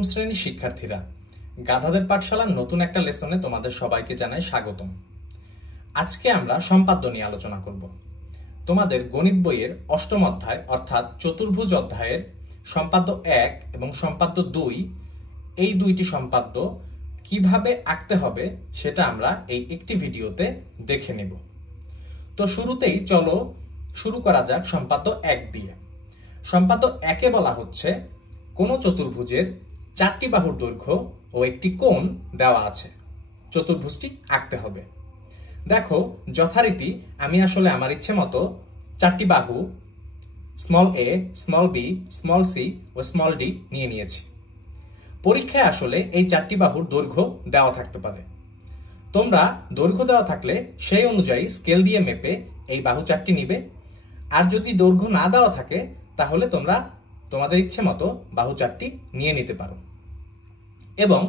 অষ্টম শ্রেণীর শিক্ষার্থীরা, গাধাদের পাঠশালার নতুন একটা লেসনে তোমাদের সবাইকে জানাই স্বাগতম। আজকে আমরা সম্পাদ্য নিয়ে আলোচনা করব। তোমাদের গণিত বইয়ের অষ্টম অধ্যায় অর্থাৎ চতুর্ভুজ অধ্যায়ের সম্পাদ্য 1 এবং সম্পাদ্য 2 এই দুইটি সম্পাদ্য কিভাবে আঁকতে হবে সেটা আমরা এই একটি ভিডিওতে দেখে নেব। তো শুরুতেই চলো শুরু করা যাক সম্পাদ্য 1 দিয়ে। সম্পাদ্য 1-এ বলা হচ্ছে কোন চতুর্ভুজের 4টি বাহুর দৈর্ঘ্য ও একটি কোণ দেওয়া আছে, চতুর্ভুজটি আঁকতে হবে। দেখো, যথারীতি আমি আসলে আমার ইচ্ছে মতো 4টি বাহু small a, small b, small c ও স্মল d নিয়ে নিয়েছি। পরীক্ষায় আসলে এই 4টি বাহুর দৈর্ঘ্য দেওয়া থাকতে পারে। তোমরা দৈর্ঘ্য দেওয়া থাকলে সেই অনুযায়ী স্কেল দিয়ে মেপে এই বাহু 4টি নিবে, আর যদি দৈর্ঘ্য না দেওয়া থাকে তাহলে তোমরা তোমাদের ইচ্ছে মতো বাহু 4টি নিয়ে নিতে পারো। এবং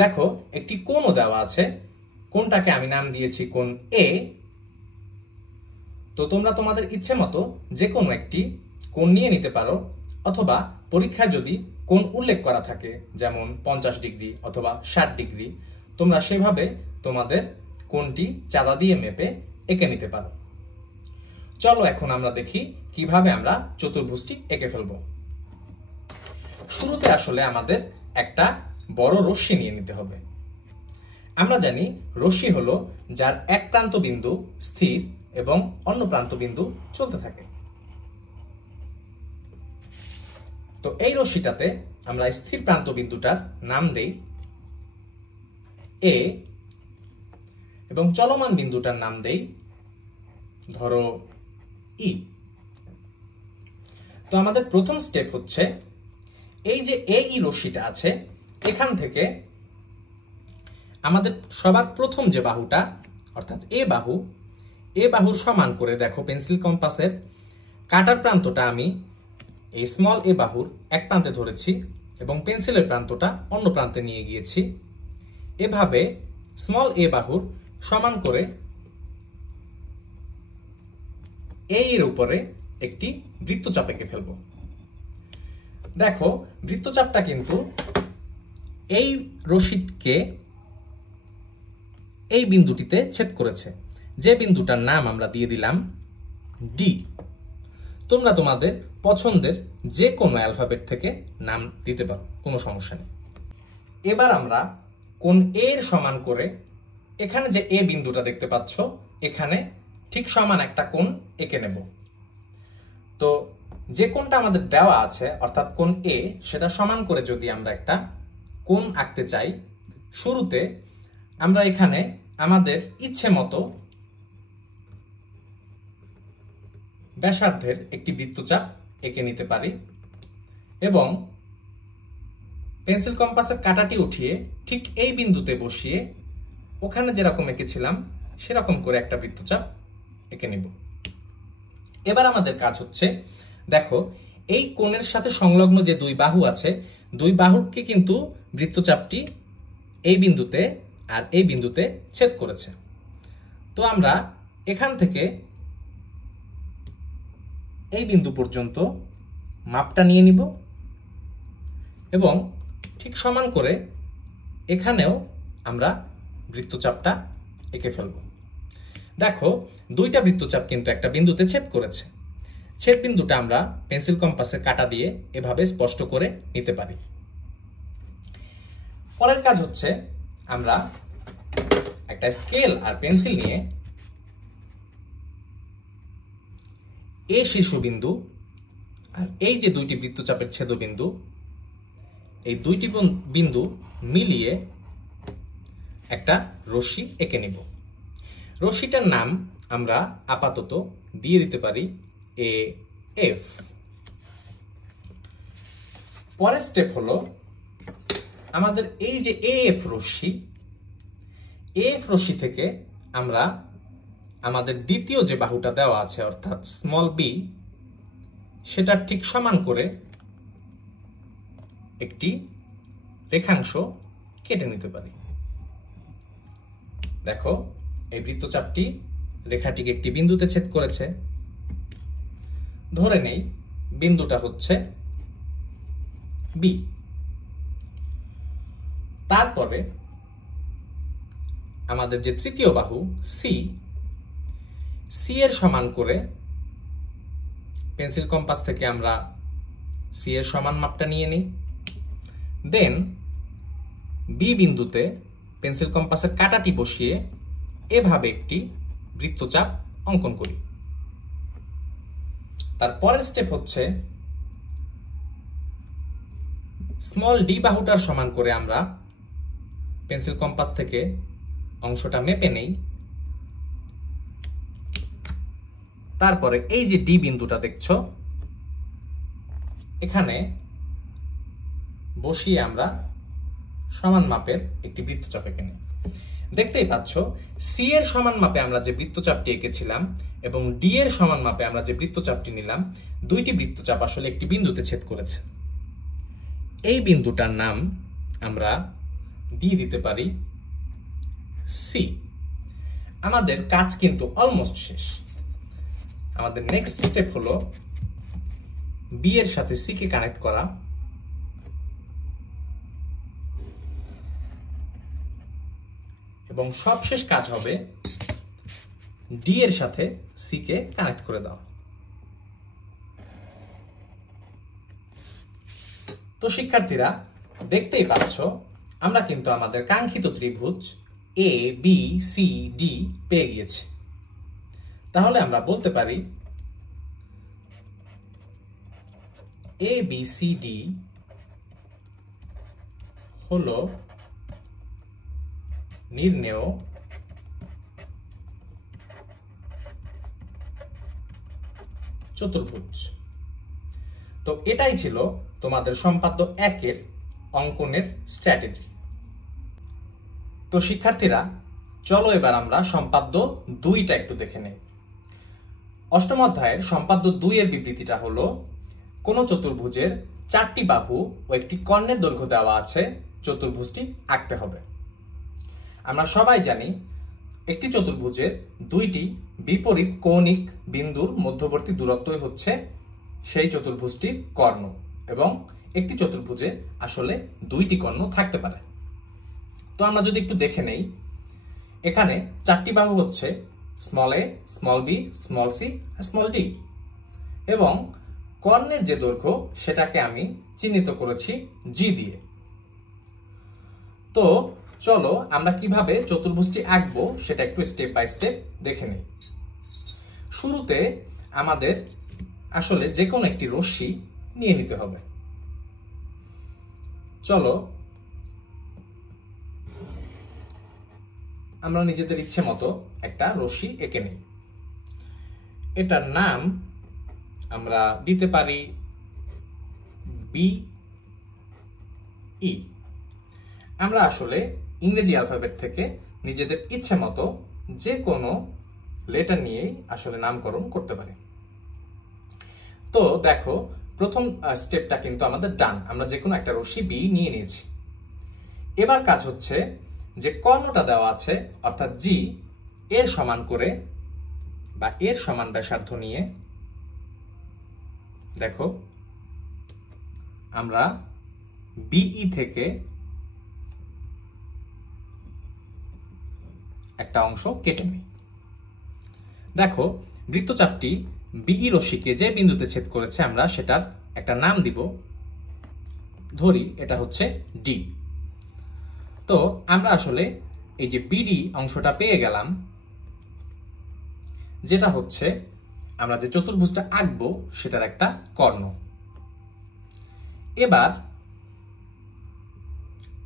দেখো, একটি কোণও দেওয়া আছে, কোণটাকে আমি নাম দিয়েছি কোণ এ। তো তোমরা তোমাদের ইচ্ছে মতো যে কোনো একটি কোণ নিয়ে নিতে পারো, অথবা পরীক্ষায় যদি কোণ উল্লেখ করা থাকে যেমন 50 ডিগ্রি অথবা 60 ডিগ্রি, তোমরা সেভাবে তোমাদের কোণটি চাঁদা দিয়ে মেপে এঁকে নিতে পারো। চলো এখন আমরা দেখি কিভাবে আমরা চতুর্ভুজটি এঁকে ফেলব। শুরুতে আসলে আমাদের একটা বড় রশ্মি নিয়ে নিতে হবে। আমরা জানি রশ্মি হলো যার এক প্রান্ত বিন্দু স্থির এবং অন্য প্রান্ত বিন্দু চলতে থাকে। তো এই রশ্মিটাতে আমরা স্থির প্রান্ত বিন্দুটার নাম দেই এ এবং চলমান বিন্দুটার নাম দেই ধরো ই। তো আমাদের প্রথম স্টেপ হচ্ছে এই যে এই রশ্মিটা আছে, এখান থেকে আমাদের সবার প্রথম যে বাহুটা অর্থাৎ এ বাহুর সমান করে দেখো পেন্সিল কম্পাসের কাটার প্রান্তটা আমি এই স্মল এ বাহুর এক প্রান্তে ধরেছি এবং পেন্সিলের প্রান্তটা অন্য প্রান্তে নিয়ে গিয়েছি। এভাবে স্মল এ বাহুর সমান করে এর উপরে একটি বৃত্তচাপ এঁকে ফেলবো। দেখো, বৃত্তচাপটা কিন্তু এই রশ্মিকে এই বিন্দুটিতে ছেদ করেছে, যে বিন্দুটার নাম আমরা দিয়ে দিলাম ডি। তোমরা তোমাদের পছন্দের যে কোনো অ্যালফাবেট থেকে নাম দিতে পারো, কোনো সমস্যা নেই। এবার আমরা কোণ এর সমান করে এখানে যে এ বিন্দুটা দেখতে পাচ্ছ, এখানে ঠিক সমান একটা কোণ এঁকে নেব। তো যে কোণটা আমাদের দেওয়া আছে অর্থাৎ কোণ এ, সেটা সমান করে যদি আমরা একটা কোণ আঁকতে চাই, শুরুতে আমরা এখানে আমাদের ইচ্ছে মতো ব্যাসার্ধের একটি বৃত্তচাপ এঁকে নিতে পারি এবং পেন্সিল কম্পাসের কাঁটাটি উঠিয়ে ঠিক এই বিন্দুতে বসিয়ে ওখানে যেরকম এঁকেছিলাম সেরকম করে একটা বৃত্তচাপ এঁকে নিব। এবার আমাদের কাজ হচ্ছে, দেখো এই কোণের সাথে সংলগ্ন যে দুই বাহু আছে, দুই বাহুকে কিন্তু বৃত্তচাপটি এই বিন্দুতে আর এই বিন্দুতে ছেদ করেছে। তো আমরা এখান থেকে এই বিন্দু পর্যন্ত মাপটা নিয়ে নিব এবং ঠিক সমান করে এখানেও আমরা বৃত্তচাপটা এঁকে ফেলব। দেখো, দুইটা বৃত্তচাপ কিন্তু একটা বিন্দুতে ছেদ করেছে। ছেদ বিন্দুটা আমরা পেন্সিল কম্পাসের কাঁটা দিয়ে এভাবে স্পষ্ট করে নিতে পারি। পরের কাজ হচ্ছে, আমরা একটা স্কেল আর পেন্সিল নিয়ে এ শীর্ষবিন্দু আর এই যে দুইটি বৃত্তচাপের ছেদবিন্দু, এই দুইটি বিন্দু মিলিয়ে একটা রশ্মি এঁকে নিব। রশ্মিটার নাম আমরা আপাতত দিয়ে দিতে পারি এ এফ। পরের স্টেপ হলো আমাদের এই যে এফ রশ্মি থেকে আমরা আমাদের দ্বিতীয় যে বাহুটা দেওয়া আছে অর্থাৎ স্মল বি, সেটা ঠিক সমান করে একটি রেখাংশ কেটে নিতে পারি। দেখো, এই বৃত্তচাপটি রেখাটিকে একটি বিন্দুতে ছেদ করেছে। ধরে নেই বিন্দুটা হচ্ছে বি। তারপরে আমাদের যে তৃতীয় বাহু সি, সি এর সমান করে পেন্সিল কম্পাস থেকে আমরা সি এর সমান মাপটা নিয়ে নিই। দেন বি বিন্দুতে পেন্সিল কম্পাসের কাঁটাটি বসিয়ে এভাবে একটি বৃত্তচাপ অঙ্কন করি। তার পরের স্টেপ হচ্ছে স্মল ডি বাহুটার সমান করে আমরা পেন্সিল কম্পাস থেকে অংশটা মেপে নেই। তারপরে এই যে ডি বিন্দুটা দেখছো, এখানে বসিয়ে আমরা সমান মাপের একটি বৃত্তচাপ এঁকে নিই। দেখতেই পাচ্ছ সি এর সমান মাপে আমরা যে বৃত্তচাপটি এঁকেছিলাম এবং ডি এর সমান মাপে আমরা যে বৃত্তচাপটি নিলাম, দুইটি বৃত্তচাপ আসলে একটি বিন্দুতে ছেদ করেছে। এই বিন্দুটার নাম আমরা দিয়ে দিতে পারি সি। আমাদের কাজ কিন্তু অলমোস্ট শেষ। আমাদের নেক্সট স্টেপ হলো বি এর সাথে সি কে কানেক্ট করা এবং সবশেষ কাজ হবে ডি এর সাথে সি কে কানেক্ট করে দাও। তো শিক্ষার্থীরা দেখতেই পাচ্ছ আমরা কিন্তু আমাদের কাঙ্ক্ষিত ত্রিভুজ এ বি সি ডি পেয়ে গিয়েছি। তাহলে আমরা বলতে পারি এ বি সি ডি হলো নির্ণেয় চতুর্ভুজ। তো এটাই ছিল তোমাদের সম্পাদ্য 1 এর অঙ্কনের স্ট্র্যাটেজি। তো শিক্ষার্থীরা চলো এবার আমরা সম্পাদ্য 2টা একটু দেখে নেই। অষ্টম অধ্যায়ের সম্পাদ্য 2 এর বিবৃতিটা হলো কোন চতুর্ভুজের 4টি বাহু ও একটি কর্ণের দৈর্ঘ্য দেওয়া আছে, চতুর্ভুজটি আঁকতে হবে। আমরা সবাই জানি একটি চতুর্ভুজের 2টি বিপরীত কৌণিক বিন্দুর মধ্যবর্তী দূরত্বই হচ্ছে সেই চতুর্ভুজটির কর্ণ, এবং একটি চতুর্ভুজে আসলে 2টি কর্ণ থাকতে পারে। তো আমরা যদি একটু দেখে নেই, এখানে 4টি বাহু হচ্ছে স্মল এ, স্মল বি, স্মল সি আর স্মল ডি, এবং কর্ণের যে দৈর্ঘ্য সেটাকে আমি চিহ্নিত করেছি জি দিয়ে। তো চলো আমরা কিভাবে চতুর্ভুজটি আঁকবো সেটা একটু স্টেপ বাই স্টেপ দেখে নিই। শুরুতে আমাদের আসলে যে কোনো একটি রশ্মি নিয়ে নিতে হবে। চলো আমরা নিজেদের ইচ্ছে মতো একটা রশ্মি এঁকে নিই। এটার নাম আমরা দিতে পারি বি ই। আমরা আসলে ইংরেজি অ্যালফাবেট থেকে নিজেদের ইচ্ছে মতো যে কোনো লেটার নিয়েই আসলে নামকরণ করতে পারি। তো দেখো প্রথম স্টেপটা কিন্তু আমাদের ডান, আমরা যে কোনো একটা রশ্মি বি নিয়ে নিয়েছি। এবার কাজ হচ্ছে যে কর্ণটা দেওয়া আছে অর্থাৎ জি, এর সমান করে বা এর সমান ব্যাসার্ধ নিয়ে দেখো আমরা বিই থেকে একটা অংশ কেটে নিই। দেখো বৃত্তচাপটি বিই রশ্মিকে যে বিন্দুতে ছেদ করেছে আমরা সেটার একটা নাম দিব, ধরি এটা হচ্ছে ডি। তো আমরা আসলে এই যে বিডি অংশটা পেয়ে গেলাম, যেটা হচ্ছে আমরা যে চতুর্ভুজটা আঁকবো সেটার একটা কর্ণ। এবার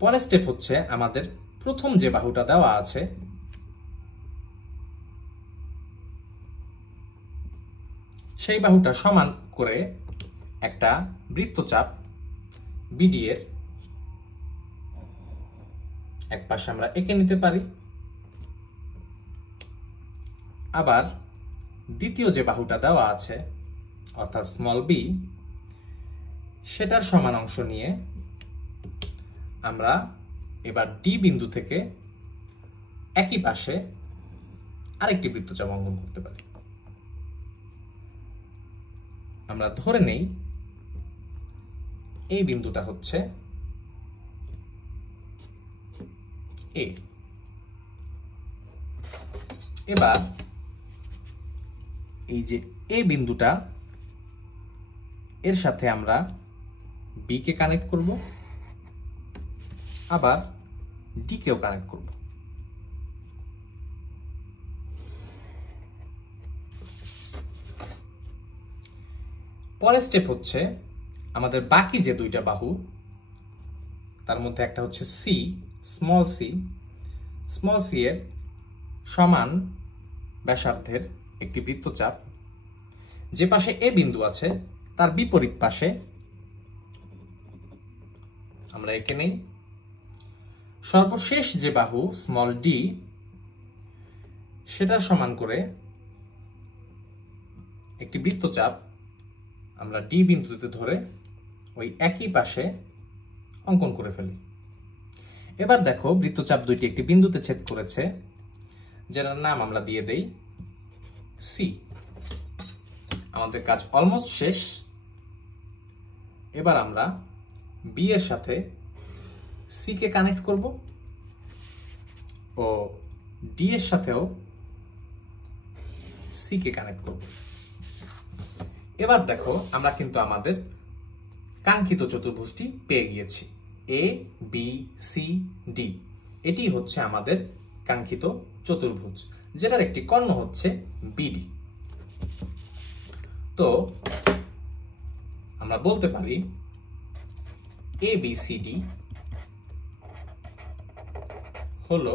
পরের স্টেপ হচ্ছে আমাদের প্রথম যে বাহুটা দেওয়া আছে সেই বাহুটা সমান করে একটা বৃত্তচাপ বিডি এর এক পাশে আমরা এঁকে নিতে পারি। আবার দ্বিতীয় যে বাহুটা দেওয়া আছে অর্থাৎ স্মল বি, সেটার সমান অংশ নিয়ে আমরা এবার ডি বিন্দু থেকে একই পাশে আরেকটি বৃত্তচাপ অঙ্কন করতে পারি। আমরা ধরে নেই এই বিন্দুটা হচ্ছে এ। এবার এই যে এ বিন্দুটা, এর সাথে আমরা বি কে কানেক্ট করব, আবার ডি কেও কানেক্ট করব। পরের স্টেপ হচ্ছে আমাদের বাকি যে দুইটা বাহু, তার মধ্যে একটা হচ্ছে সি, স্মল সি এর সমান ব্যাসার্ধের একটি বৃত্তচাপ যে পাশে এ বিন্দু আছে তার বিপরীত পাশে আমরা এঁকে নেই। সর্বশেষ যে বাহু স্মল ডি, সেটা সমান করে একটি বৃত্তচাপ আমরা ডি বিন্দুতে ধরে ওই একই পাশে অঙ্কন করে ফেলি। এবার দেখো বৃত্তচাপ দুইটি একটি বিন্দুতে ছেদ করেছে, যেটার নাম আমরা দিয়ে দেই সি। আমাদের কাজ অলমোস্ট শেষ। এবার আমরা বি এর সাথে সি কে কানেক্ট করব ও ডি এর সাথেও সি কে কানেক্ট করব। এবার দেখো আমরা কিন্তু আমাদের কাঙ্ক্ষিত চতুর্ভুজটি পেয়ে গিয়েছি, এ বি সি ডি। এটি হচ্ছে আমাদের কাঙ্ক্ষিত চতুর্ভুজ, যেটার একটি কর্ণ হচ্ছে বিডি। তো আমরা বলতে পারি এ বি সি ডি হলো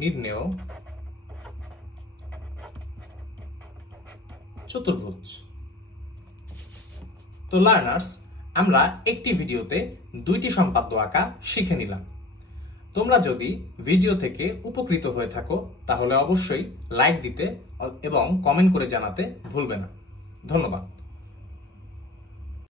নির্ণেয় চতুর্ভুজ। তো লার্নার্স, আমরা একটি ভিডিওতে দুইটি সম্পাদ্য আঁকা শিখে নিলাম। তোমরা যদি ভিডিও থেকে উপকৃত হয়ে থাকো তাহলে অবশ্যই লাইক দিতে এবং কমেন্ট করে জানাতে ভুলবে না। ধন্যবাদ।